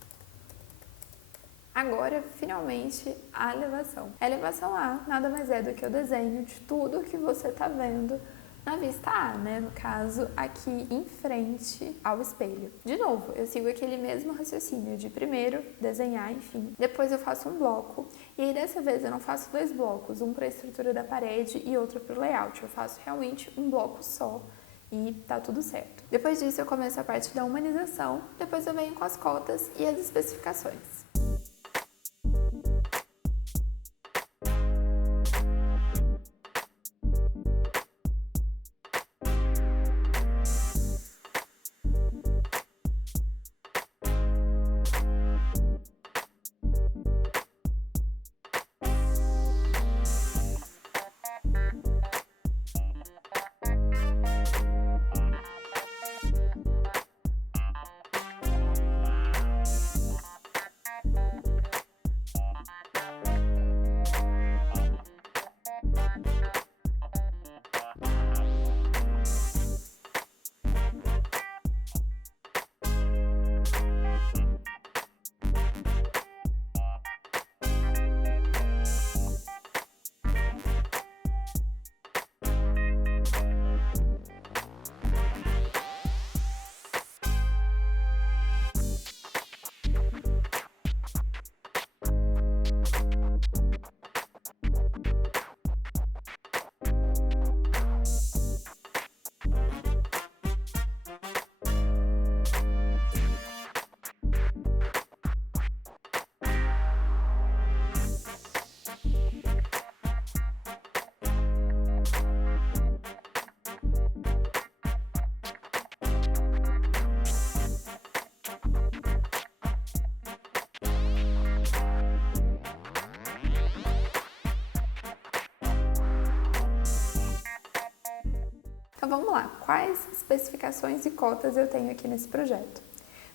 Agora, finalmente, a elevação. A elevação A nada mais é do que o desenho de tudo que você está vendo na vista A, né? No caso, aqui em frente ao espelho. De novo, eu sigo aquele mesmo raciocínio de primeiro desenhar, enfim. Depois eu faço um bloco. E aí, dessa vez, eu não faço 2 blocos, um para a estrutura da parede e outro para o layout. Eu faço realmente um bloco só e tá tudo certo. Depois disso, eu começo a parte da humanização. Depois eu venho com as cotas e as especificações. Então vamos lá, quais especificações e cotas eu tenho aqui nesse projeto?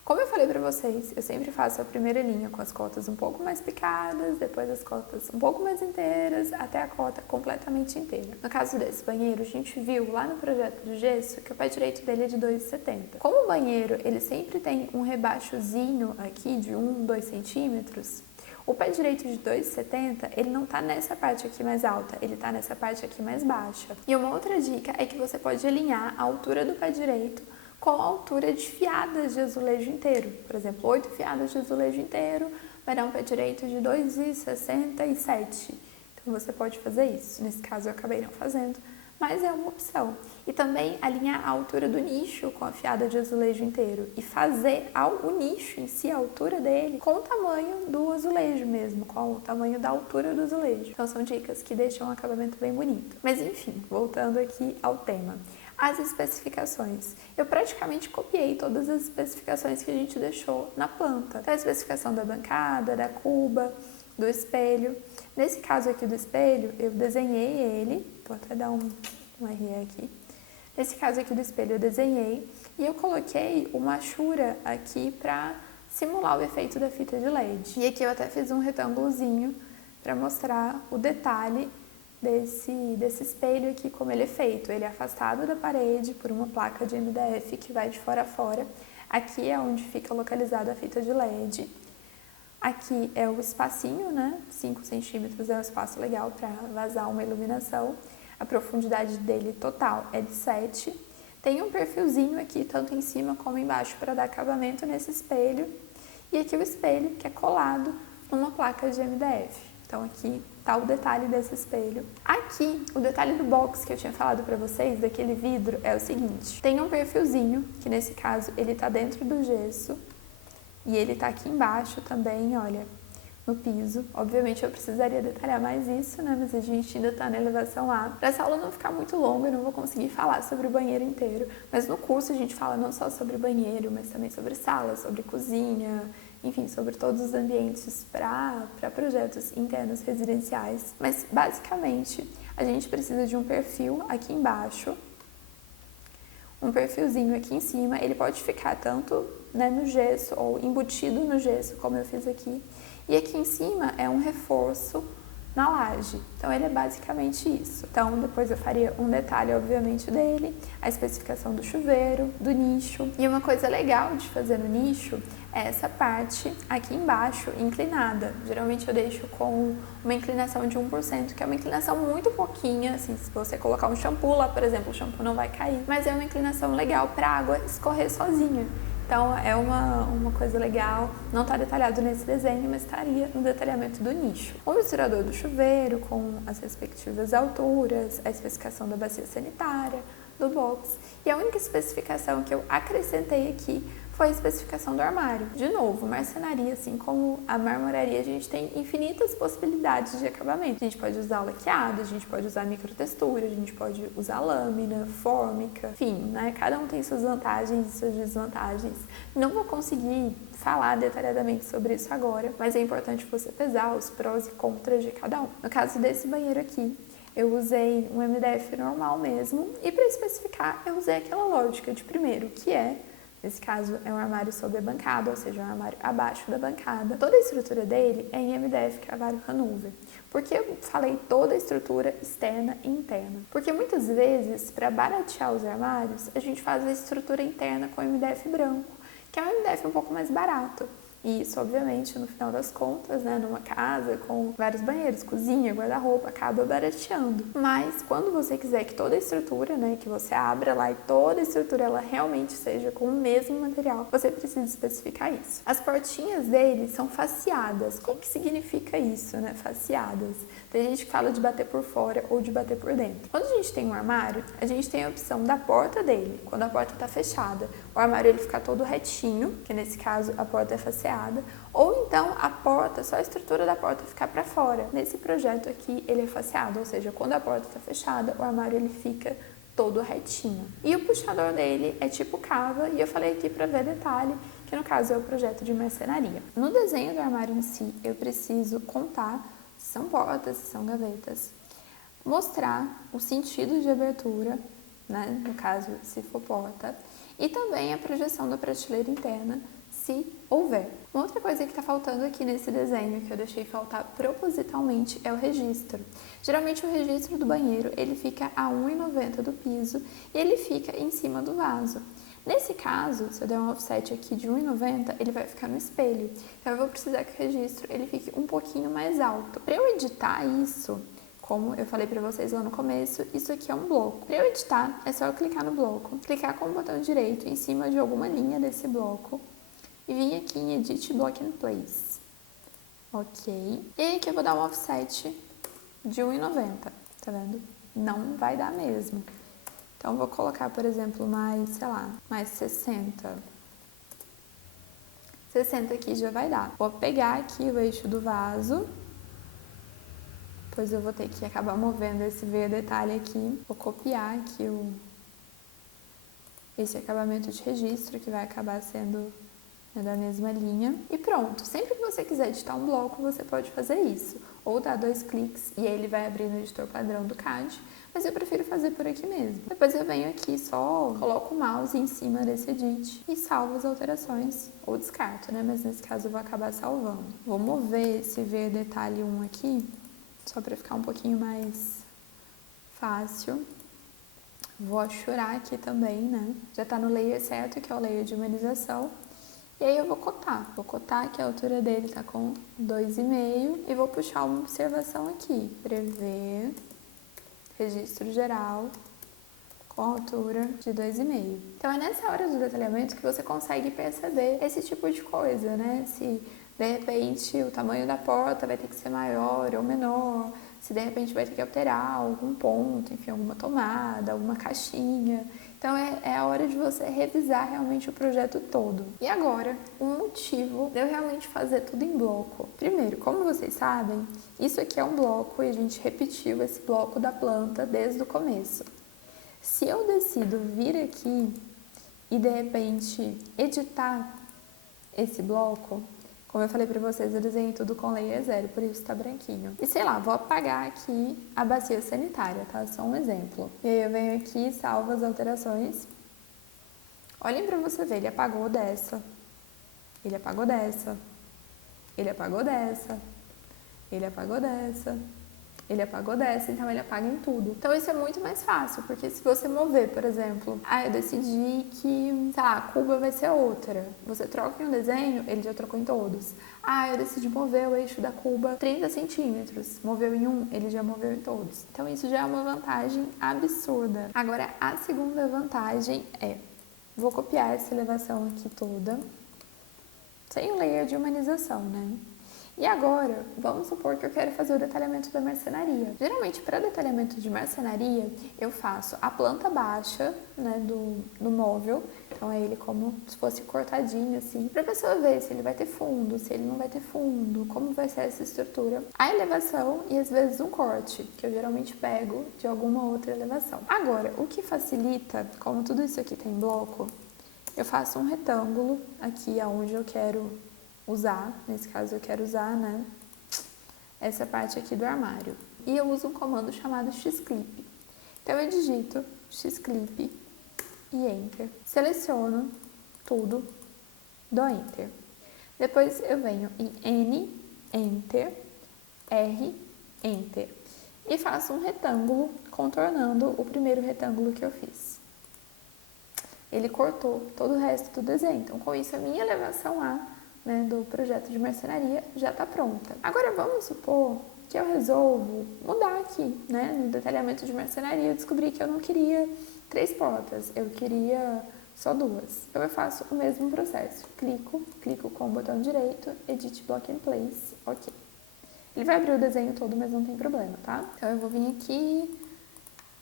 Como eu falei para vocês, eu sempre faço a primeira linha com as cotas um pouco mais picadas, depois as cotas um pouco mais inteiras, até a cota completamente inteira. No caso desse banheiro, a gente viu lá no projeto do gesso que o pé direito dele é de 2,70. Como o banheiro ele sempre tem um rebaixozinho aqui de 2 centímetros, o pé direito de 2,70, ele não tá nessa parte aqui mais alta, ele tá nessa parte aqui mais baixa. E uma outra dica é que você pode alinhar a altura do pé direito com a altura de fiadas de azulejo inteiro. Por exemplo, 8 fiadas de azulejo inteiro vai dar um pé direito de 2,67. Então, você pode fazer isso. Nesse caso eu acabei não fazendo, mas é uma opção. E também alinhar a altura do nicho com a fiada de azulejo inteiro e fazer o nicho em si, a altura dele, com o tamanho do azulejo mesmo, com o tamanho da altura do azulejo. Então são dicas que deixam um acabamento bem bonito. Mas enfim, voltando aqui ao tema. As especificações. Eu praticamente copiei todas as especificações que a gente deixou na planta. Então, a especificação da bancada, da cuba, do espelho. Nesse caso aqui do espelho, eu desenhei ele, vou até dar um RE aqui. Nesse caso aqui do espelho eu desenhei e eu coloquei uma achura aqui para simular o efeito da fita de LED. E aqui eu até fiz um retângulozinho para mostrar o detalhe desse espelho aqui, como ele é feito. Ele é afastado da parede por uma placa de MDF que vai de fora a fora. Aqui é onde fica localizada a fita de LED. Aqui é o espacinho, né? 5 centímetros é um espaço legal para vazar uma iluminação. A profundidade dele total é de 7. Tem um perfilzinho aqui, tanto em cima como embaixo, para dar acabamento nesse espelho. E aqui o espelho, que é colado numa placa de MDF. Então aqui tá o detalhe desse espelho. Aqui, o detalhe do box que eu tinha falado para vocês, daquele vidro, é o seguinte. Tem um perfilzinho, que nesse caso ele tá dentro do gesso. E ele tá aqui embaixo também, olha, no piso. Obviamente eu precisaria detalhar mais isso, né? Mas a gente ainda tá na elevação A. Para essa aula não ficar muito longa, eu não vou conseguir falar sobre o banheiro inteiro. Mas no curso a gente fala não só sobre banheiro, mas também sobre sala, sobre cozinha, enfim, sobre todos os ambientes para projetos internos residenciais. Mas basicamente a gente precisa de um perfil aqui embaixo, um perfilzinho aqui em cima. Ele pode ficar tanto, né, no gesso ou embutido no gesso, como eu fiz aqui. E aqui em cima é um reforço na laje. Então ele é basicamente isso. Então depois eu faria um detalhe, obviamente, dele, a especificação do chuveiro, do nicho. E uma coisa legal de fazer no nicho é essa parte aqui embaixo inclinada. Geralmente eu deixo com uma inclinação de 1%, que é uma inclinação muito pouquinha, assim, se você colocar um shampoo lá, por exemplo, o shampoo não vai cair, mas é uma inclinação legal para a água escorrer sozinha. Então é uma coisa legal, não está detalhado nesse desenho, mas estaria no detalhamento do nicho. O misturador do chuveiro com as respectivas alturas, a especificação da bacia sanitária, do box. E a única especificação que eu acrescentei aqui foi a especificação do armário. De novo, marcenaria, assim como a marmoraria, a gente tem infinitas possibilidades de acabamento. A gente pode usar laqueado, a gente pode usar microtextura, a gente pode usar lâmina, fórmica, enfim, né? Cada um tem suas vantagens e suas desvantagens. Não vou conseguir falar detalhadamente sobre isso agora, mas é importante você pesar os prós e contras de cada um. No caso desse banheiro aqui, eu usei um MDF normal mesmo, e para especificar eu usei aquela lógica de primeiro, que é, nesse caso, é um armário sobre a bancada, ou seja, um armário abaixo da bancada. Toda a estrutura dele é em MDF Carvalho Hanover. Por que eu falei toda a estrutura externa e interna? Porque muitas vezes, para baratear os armários, a gente faz a estrutura interna com MDF branco, que é um MDF um pouco mais barato. E isso, obviamente, no final das contas, né, numa casa com vários banheiros, cozinha, guarda-roupa, acaba barateando. Mas quando você quiser que toda a estrutura, né, que você abra lá e toda a estrutura ela realmente seja com o mesmo material, você precisa especificar isso. As portinhas dele são faceadas. O que significa isso, né, faceadas? Tem gente que fala de bater por fora ou de bater por dentro. Quando a gente tem um armário, a gente tem a opção da porta dele, quando a porta está fechada. O armário ele fica todo retinho, que nesse caso a porta é faceada, ou então a porta, só a estrutura da porta ficar para fora. Nesse projeto aqui ele é faceado, ou seja, quando a porta está fechada, o armário ele fica todo retinho. E o puxador dele é tipo cava, e eu falei aqui para ver detalhe, que no caso é o projeto de marcenaria. No desenho do armário em si, eu preciso contar se são portas, se são gavetas, mostrar o sentido de abertura, né, no caso, se for porta, e também a projeção da prateleira interna, se houver. Uma outra coisa que está faltando aqui nesse desenho, que eu deixei faltar propositalmente, é o registro. Geralmente o registro do banheiro, ele fica a 1,90 do piso e ele fica em cima do vaso. Nesse caso, se eu der um offset aqui de 1,90, ele vai ficar no espelho. Então eu vou precisar que o registro ele fique um pouquinho mais alto. Para eu editar isso, como eu falei para vocês lá no começo, isso aqui é um bloco. Para eu editar, é só eu clicar no bloco, clicar com o botão direito em cima de alguma linha desse bloco e vir aqui em Edit Block and Place. Ok. E aí aqui eu vou dar um offset de R$1,90, tá vendo? Não vai dar mesmo. Então, vou colocar, por exemplo, mais, sei lá, mais 60. 60 aqui já vai dar. Vou pegar aqui o eixo do vaso, pois eu vou ter que acabar movendo esse veio detalhe aqui. Vou copiar aqui esse acabamento de registro, que vai acabar sendo da mesma linha. E pronto, sempre que você quiser editar um bloco, você pode fazer isso. Ou dar 2 cliques e ele vai abrir no editor padrão do CAD, mas eu prefiro fazer por aqui mesmo. Depois eu venho aqui, só coloco o mouse em cima desse edit e salvo as alterações, ou descarto, né? Mas nesse caso eu vou acabar salvando. Vou mover esse veio detalhe 1 aqui, só para ficar um pouquinho mais fácil. Vou achurar aqui também, né? Já tá no layer certo, que é o layer de humanização. E aí eu vou cotar que a altura dele tá com 2,5 e vou puxar uma observação aqui, prever registro geral com altura de 2,5. Então é nessa hora do detalhamento que você consegue perceber esse tipo de coisa, né? Se de repente o tamanho da porta vai ter que ser maior ou menor, se de repente vai ter que alterar algum ponto, enfim, alguma tomada, alguma caixinha. Então é a hora de você revisar realmente o projeto todo. E agora, um motivo de eu realmente fazer tudo em bloco. Primeiro, como vocês sabem, isso aqui é um bloco e a gente repetiu esse bloco da planta desde o começo. Se eu decido vir aqui e de repente editar esse bloco, como eu falei pra vocês, eu desenhei tudo com layer 0, por isso tá branquinho. E sei lá, vou apagar aqui a bacia sanitária, tá? Só um exemplo. E aí eu venho aqui, salvo as alterações. Olhem pra você ver, ele apagou dessa, ele apagou dessa, ele apagou dessa, ele apagou dessa, ele apagou dessa, então ele apaga em tudo. Então isso é muito mais fácil, porque se você mover, por exemplo, eu decidi que, sei lá, a cuba vai ser outra. Você troca em um desenho, ele já trocou em todos. Eu decidi mover o eixo da cuba 30 centímetros. Moveu em um, ele já moveu em todos. Então isso já é uma vantagem absurda. Agora, a segunda vantagem vou copiar essa elevação aqui toda, sem o layer de humanização, né? E agora, vamos supor que eu quero fazer o detalhamento da marcenaria. Geralmente, para detalhamento de marcenaria, eu faço a planta baixa, né, do móvel. Então, é ele como se fosse cortadinho, assim, para a pessoa ver se ele vai ter fundo, se ele não vai ter fundo, como vai ser essa estrutura. A elevação e, às vezes, um corte, que eu geralmente pego de alguma outra elevação. Agora, o que facilita, como tudo isso aqui tem bloco, eu faço um retângulo aqui aonde eu quero usar, nesse caso eu quero usar, né, essa parte aqui do armário. E eu uso um comando chamado xclip. Então eu digito xclip e enter. Seleciono tudo, dou enter. Depois eu venho em N, enter, R, enter. E faço um retângulo contornando o primeiro retângulo que eu fiz. Ele cortou todo o resto do desenho. Então com isso a minha elevação A, né, do projeto de marcenaria já está pronta. Agora vamos supor que eu resolvo mudar aqui, né, no detalhamento de marcenaria. Eu descobri que eu não queria 3 portas, eu queria só 2. Então eu faço o mesmo processo. Clico com o botão direito, Edit Block and Place, ok. Ele vai abrir o desenho todo, mas não tem problema, tá? Então eu vou vir aqui,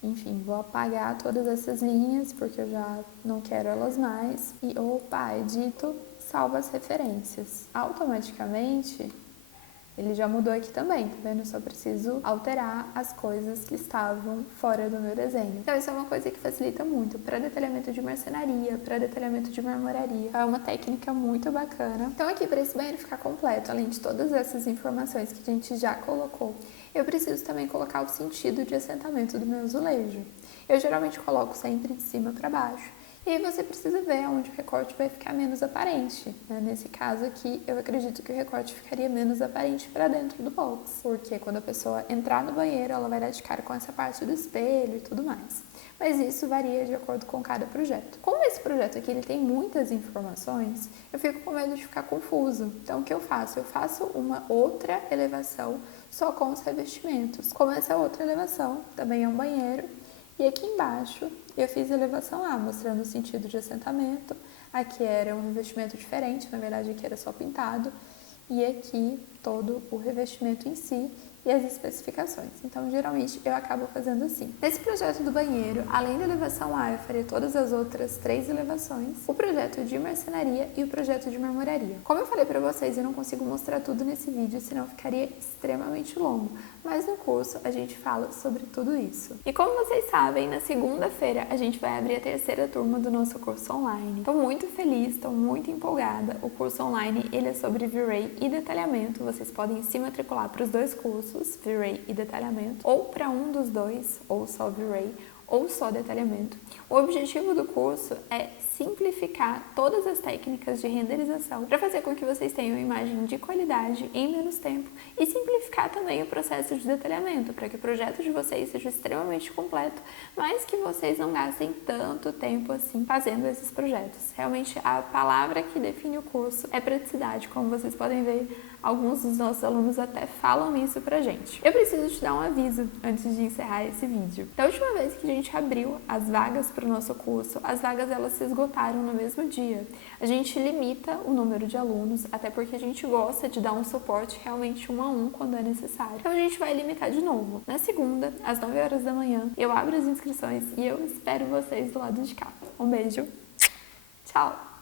enfim, vou apagar todas essas linhas, porque eu já não quero elas mais. E, edito, salva as referências. Automaticamente, ele já mudou aqui também, tá vendo? Eu só preciso alterar as coisas que estavam fora do meu desenho. Então, isso é uma coisa que facilita muito para detalhamento de marcenaria, para detalhamento de marmoraria. É uma técnica muito bacana. Então, aqui, para esse banheiro ficar completo, além de todas essas informações que a gente já colocou, eu preciso também colocar o sentido de assentamento do meu azulejo. Eu geralmente coloco sempre de cima para baixo. E aí você precisa ver onde o recorte vai ficar menos aparente, né? Nesse caso aqui, eu acredito que o recorte ficaria menos aparente para dentro do box, porque quando a pessoa entrar no banheiro, ela vai dar de cara com essa parte do espelho e tudo mais. Mas isso varia de acordo com cada projeto. Como esse projeto aqui ele tem muitas informações, eu fico com medo de ficar confuso. Então, o que eu faço? Eu faço uma outra elevação só com os revestimentos. Como essa outra elevação também é um banheiro, e aqui embaixo eu fiz a elevação A, mostrando o sentido de assentamento. Aqui era um revestimento diferente, na verdade aqui era só pintado. E aqui todo o revestimento em si. e as especificações. Então, geralmente, eu acabo fazendo assim. Nesse projeto do banheiro, além da elevação A, eu faria todas as outras 3 elevações, o projeto de marcenaria e o projeto de marmoraria. Como eu falei para vocês, eu não consigo mostrar tudo nesse vídeo, senão ficaria extremamente longo, mas no curso a gente fala sobre tudo isso. E como vocês sabem, na segunda-feira a gente vai abrir a 3ª turma do nosso curso online. Estou muito feliz, estou muito empolgada. O curso online, ele é sobre V-Ray e detalhamento. Vocês podem se matricular para os 2 cursos, V-Ray e detalhamento, ou para um dos 2, ou só V-Ray, ou só detalhamento. O objetivo do curso é simplificar todas as técnicas de renderização para fazer com que vocês tenham uma imagem de qualidade em menos tempo e simplificar também o processo de detalhamento para que o projeto de vocês seja extremamente completo, mas que vocês não gastem tanto tempo assim fazendo esses projetos. Realmente a palavra que define o curso é praticidade, como vocês podem ver, alguns dos nossos alunos até falam isso pra gente. Eu preciso te dar um aviso antes de encerrar esse vídeo. Da última vez que a gente abriu as vagas para o nosso curso, as vagas elas se esgotaram no mesmo dia. A gente limita o número de alunos, até porque a gente gosta de dar um suporte realmente 1 a 1 quando é necessário. Então a gente vai limitar de novo. Na segunda, às 9 horas da manhã, eu abro as inscrições e eu espero vocês do lado de cá. Um beijo, tchau!